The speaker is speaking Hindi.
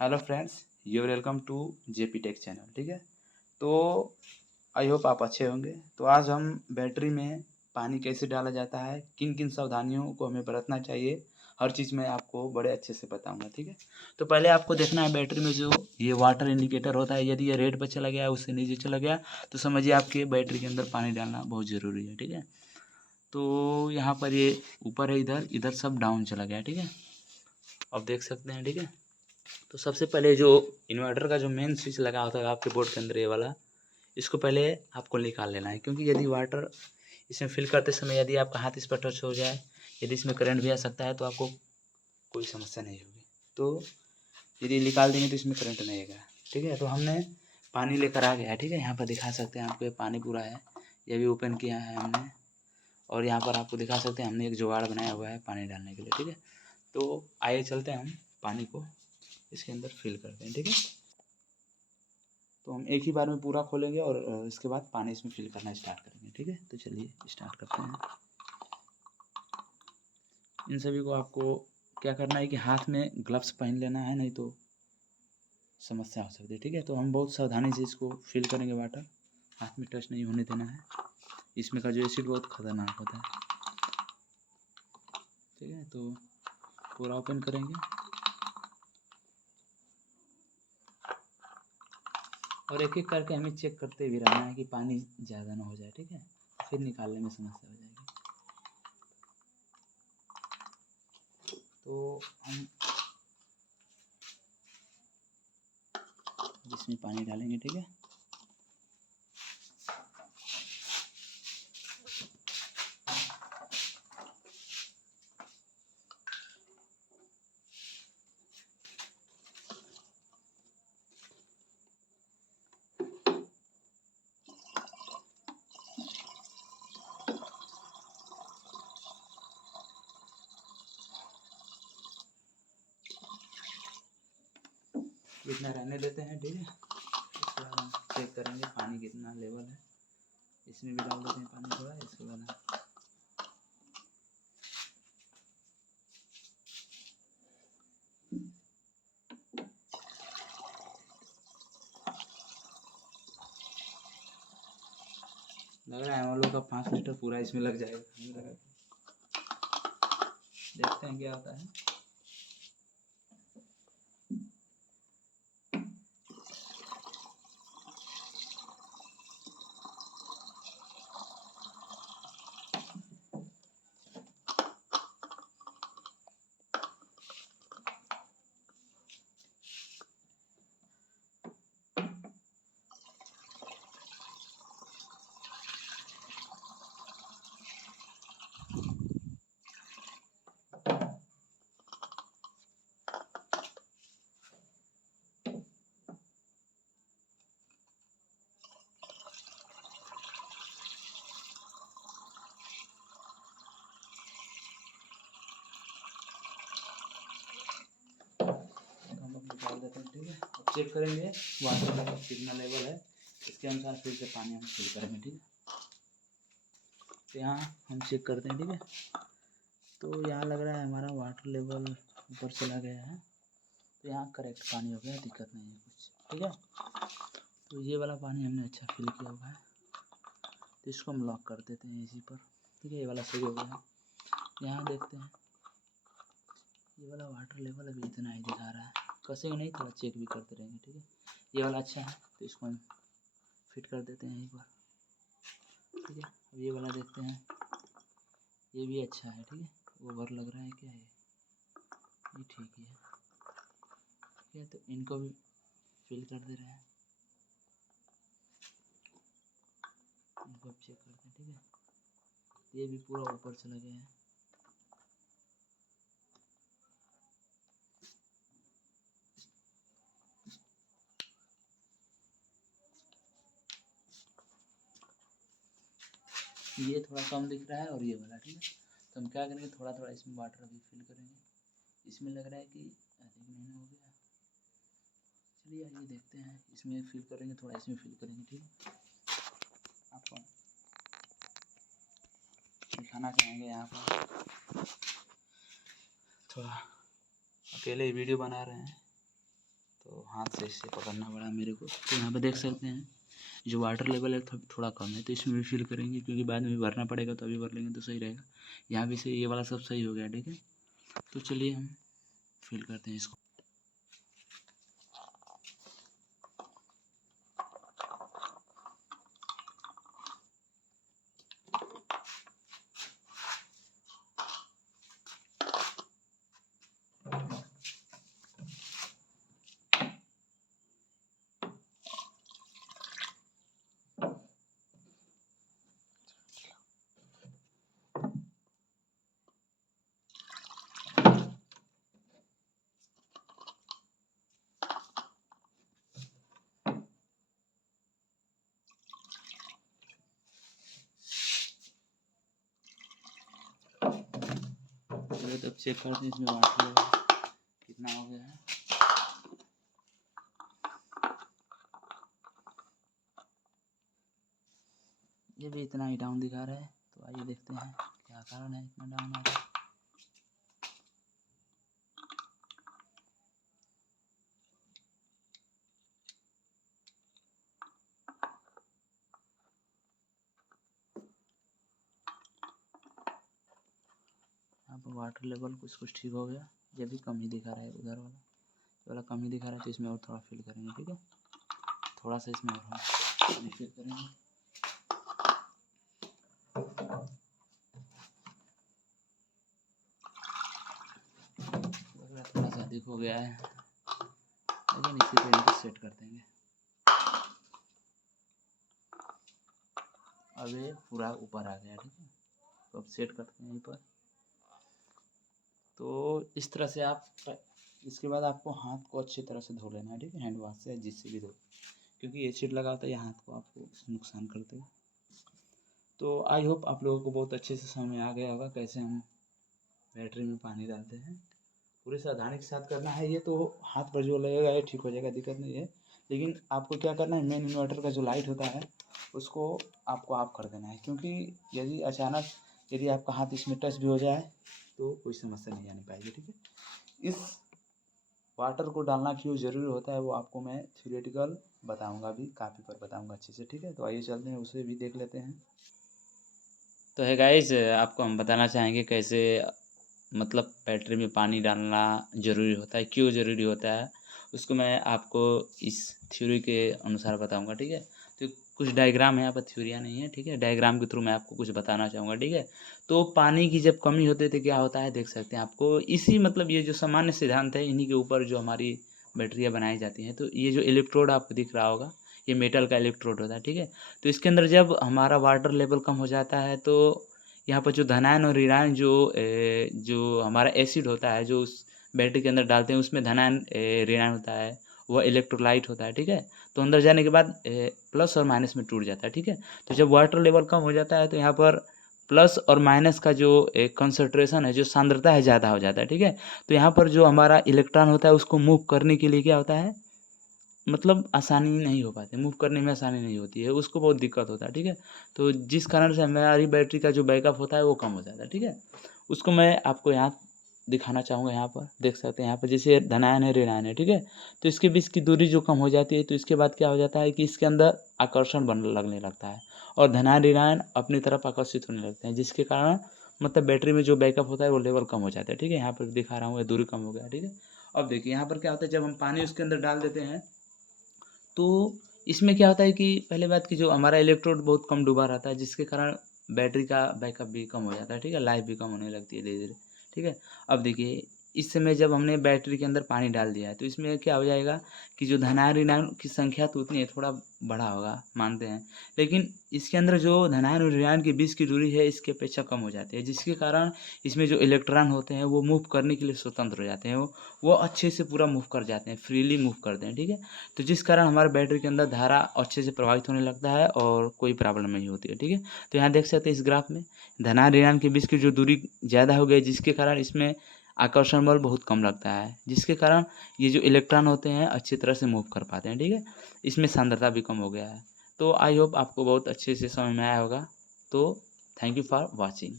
Hello friends, you welcome to JP tech channel. ठीक है, तो आई होप आप अच्छे होंगे। तो आज हम बैटरी में पानी कैसे डाला जाता है, किन किन सावधानियों को हमें बरतना चाहिए, हर चीज़ मैं आपको बड़े अच्छे से बताऊंगा। ठीक है, तो पहले आपको देखना है बैटरी में जो ये वाटर इंडिकेटर होता है, यदि ये रेड पर चला गया, उससे नीचे चला गया, तो समझिए आपके बैटरी के अंदर पानी डालना बहुत ज़रूरी है। ठीक है, तो यहाँ पर ये ऊपर है, इधर इधर सब डाउन चला गया। ठीक है, अब देख सकते हैं। ठीक है, तो सबसे पहले जो इन्वर्टर का जो मेन स्विच लगा होता है आपके बोर्ड के अंदर, ये वाला, इसको पहले आपको निकाल लेना है। क्योंकि यदि वाटर इसमें फिल करते समय यदि आपका हाथ इस पर टच हो जाए, यदि इसमें करंट भी आ सकता है, तो आपको कोई समस्या नहीं होगी। तो यदि निकाल देंगे तो इसमें करंट नहीं आएगा। ठीक है, तो हमने पानी लेकर आ गया है। ठीक है, यहाँ पर दिखा सकते हैं आपको, ये पानी पूरा है, ये भी ओपन किया है हमने। और यहाँ पर आपको दिखा सकते हैं हमने एक जुगाड़ बनाया हुआ है पानी डालने के लिए। ठीक है, तो आइए चलते हैं, हम पानी को इसके अंदर फिल करते हैं। ठीक है, तो हम एक ही बार में पूरा खोलेंगे और इसके बाद पानी इसमें फिल करना स्टार्ट करेंगे। ठीक है, तो चलिए स्टार्ट करते हैं। इन सभी को आपको क्या करना है कि हाथ में ग्लव्स पहन लेना है, नहीं तो समस्या हो सकती है। ठीक है, तो हम बहुत सावधानी से इसको फिल करेंगे, वाटर हाथ में टच नहीं होने देना है। इसमें का जो एसिड बहुत खतरनाक होता है। ठीक है, तो पूरा ओपन करेंगे और एक एक करके हमें चेक करते भी रहना है कि पानी ज़्यादा ना हो जाए। ठीक है, फिर निकालने में समस्या हो जाएगी। तो हम इसमें पानी डालेंगे। ठीक है, इतना रहने देते हैं। ठीक है, इसके बाद हम चेक करेंगे पानी कितना लेवल है। इसमें भी डाल देते हैं पानी थोड़ा, इसके बाद लग रहा है हम लोग का 5 लीटर पूरा इसमें लग जाएगा। देखते हैं क्या होता है। हम लोग निकाल देते हैं। ठीक है, अब चेक करेंगे वाटर का कितना लेवल है, इसके अनुसार फिर से पानी हम फिल करेंगे। ठीक है, तो यहाँ हम चेक करते हैं। ठीक है, तो यहाँ लग रहा है हमारा वाटर लेवल ऊपर चला गया है, तो यहाँ करेक्ट पानी हो गया, दिक्कत नहीं है कुछ। ठीक है, तो ये वाला पानी हमने अच्छा फिल किया हुआ है, तो इसको हम लॉक कर देते हैं इसी पर। ठीक है, ये वाला सही हो गया। यहाँ देखते हैं, ये वाला वाटर लेवल अभी इतना ही दिखा रहा है, कसेंगे नहीं, थोड़ा चेक भी करते रहेंगे। ठीक है, ये वाला अच्छा है, तो इसको हम फिट कर देते हैं यहीं पर। ठीक है, अब ये वाला देखते हैं, ये भी अच्छा है। ठीक है, ओवर लग रहा है क्या है, ये ठीक ही है। ठीक है, तो इनको भी फिल कर दे रहे हैं, इनको अब चेक करते हैं। ठीक है, ये भी पूरा ऊपर चला गया है। ये थोड़ा कम दिख रहा है और ये वाला। ठीक है, तो हम क्या करेंगे, थोड़ा थोड़ा इसमें वाटर अभी फिल करेंगे। इसमें लग रहा है कि अधिक नहीं हो गया। चलिए आइए देखते हैं, इसमें फिल करेंगे, थोड़ा इसमें फिल करेंगे। ठीक है, आपको दिखाना चाहेंगे यहाँ पर, थोड़ा अकेले वीडियो बना रहे हैं, तो हाथ से इसे पकड़ना पड़ा मेरे को। तो यहाँ पे देख सकते हैं जो वाटर लेवल है थोड़ा कम है, तो इसमें भी फिल करेंगे क्योंकि बाद में भी भरना पड़ेगा, तो अभी भर लेंगे तो सही रहेगा। यहाँ भी से ये वाला सब सही हो गया, ठीक है। तो चलिए हम फिल करते हैं इसको। चलिए तब चेक करते हैं इसमें वाटर लेवल कितना हो गया है। ये भी इतना ही डाउन दिखा रहा है, तो आइए देखते हैं क्या कारण है इतना डाउन आ रहा है। यहाँ पर वाटर लेवल कुछ ठीक हो गया, ये भी कम ही दिखा रहा है, उधर वाला कम ही दिखा रहा है, तो इसमें और थोड़ा फिल करेंगे, ठीक है। थोड़ा सा इसमें और हम फिल करेंगे। थोड़ा सा अधिक हो गया है, लेकिन इसी पे इनको सेट कर देंगे। अब ये पूरा ऊपर आ गया, ठीक है। तो अब सेट करते हैं यहीं पर। तो इस तरह से आप, इसके बाद आपको हाथ को अच्छी तरह से धो लेना है, ठीक है, हैंड वॉश से, जिससे भी धो, क्योंकि एसिड लगा होता है या हाथ को आपको नुकसान करते हैं। तो आई होप आप लोगों को बहुत अच्छे से समझ में आ गया होगा कैसे हम बैटरी में पानी डालते हैं। पूरे सावधानी के साथ करना है। ये तो हाथ पर जो लगेगा ये ठीक हो जाएगा, दिक्कत नहीं है, लेकिन आपको क्या करना है, मेन इन्वर्टर का जो लाइट होता है उसको आपको ऑफ कर देना है, क्योंकि यदि अचानक यदि आपका हाथ इसमें टच भी हो जाए तो कोई समस्या नहीं आनी पाएगी, ठीक है। इस वाटर को डालना क्यों ज़रूरी होता है वो आपको मैं थ्योरेटिकल बताऊंगा, भी कापी पर बताऊंगा अच्छे से, ठीक है। तो आइए चलते हैं, उसे भी देख लेते हैं। तो है गाइस, आपको हम बताना चाहेंगे कैसे मतलब बैटरी में पानी डालना ज़रूरी होता है, क्यों ज़रूरी होता है, उसको मैं आपको इस थ्योरी के अनुसार बताऊंगा, ठीक है। तो कुछ डायग्राम है, यहाँ पर थ्योरियाँ नहीं है, ठीक है, डायग्राम के थ्रू मैं आपको कुछ बताना चाहूँगा, ठीक है। तो पानी की जब कमी होती है तो क्या होता है, देख सकते हैं आपको, इसी मतलब ये जो सामान्य सिद्धांत है इन्हीं के ऊपर जो हमारी बैटरियाँ बनाई जाती हैं। तो ये जो इलेक्ट्रोड आपको दिख रहा होगा, ये मेटल का इलेक्ट्रोड होता है, ठीक है। तो इसके अंदर जब हमारा वाटर लेवल कम हो जाता है तो यहाँ पर जो धनायन और ऋणायन जो हमारा एसिड होता है जो उस बैटरी के अंदर डालते हैं, उसमें धनायन ऋणायन होता है, वह इलेक्ट्रोलाइट होता है, ठीक है। तो अंदर जाने के बाद प्लस और माइनस में टूट जाता है, ठीक है। तो जब वाटर लेवल कम हो जाता है तो यहाँ पर प्लस और माइनस का जो कंसंट्रेशन है, जो सांद्रता है, ज़्यादा हो जाता है, ठीक है। तो यहाँ पर जो हमारा इलेक्ट्रॉन होता है उसको मूव करने के लिए क्या होता है, मतलब आसानी नहीं हो पाती, मूव करने में आसानी नहीं होती है, उसको बहुत दिक्कत होता है, ठीक है। तो जिस कारण से हमारी बैटरी का जो बैकअप होता है वो कम हो जाता है, ठीक है। उसको मैं आपको यहाँ दिखाना चाहूँगा। यहाँ पर देख सकते हैं, यहाँ पर जैसे धनायन है ऋणायन है, ठीक है। तो इसके बीच की दूरी जो कम हो जाती है तो इसके बाद क्या हो जाता है कि इसके अंदर आकर्षण बनने लगने लगता है और धनायन ऋणायन अपनी तरफ आकर्षित होने लगते हैं, जिसके कारण मतलब बैटरी में जो बैकअप होता है वो लेवल कम हो जाता है, ठीक है। यहाँ पर दिखा रहा हूँ, ये दूरी कम हो गया, ठीक है। अब देखिए यहाँ पर क्या होता है, जब हम पानी उसके अंदर डाल देते हैं तो इसमें क्या होता है कि पहले बात कि जो हमारा इलेक्ट्रोड बहुत कम डूबा रहता है, जिसके कारण बैटरी का बैकअप भी कम हो जाता है, ठीक है, लाइफ भी कम होने लगती है धीरे धीरे, ठीक है। अब देखिए इस समय जब हमने बैटरी के अंदर पानी डाल दिया है तो इसमें क्या हो जाएगा कि जो धनायन ऋणायन की संख्या तो उतनी है, थोड़ा बढ़ा होगा मानते हैं, लेकिन इसके अंदर जो धनायन और ऋणायन के बीच की दूरी है इसकी अपेक्षा कम हो जाती है, जिसके कारण इसमें जो इलेक्ट्रॉन होते हैं वो मूव करने के लिए स्वतंत्र हो जाते हैं, वो अच्छे से पूरा मूव कर जाते हैं, फ्रीली मूव करते हैं, ठीक है। तो जिस कारण हमारे बैटरी के अंदर धारा अच्छे से प्रवाहित होने लगता है और कोई प्रॉब्लम नहीं होती है, ठीक है। तो यहाँ देख सकते हैं इस ग्राफ में धनायन ऋणायन के बीच की जो दूरी ज़्यादा हो गई, जिसके कारण इसमें आकर्षण बल बहुत कम लगता है, जिसके कारण ये जो इलेक्ट्रॉन होते हैं अच्छी तरह से मूव कर पाते हैं, ठीक है। इसमें सांद्रता भी कम हो गया है। तो आई होप आपको बहुत अच्छे से समझ में आया होगा। तो थैंक यू फॉर वॉचिंग।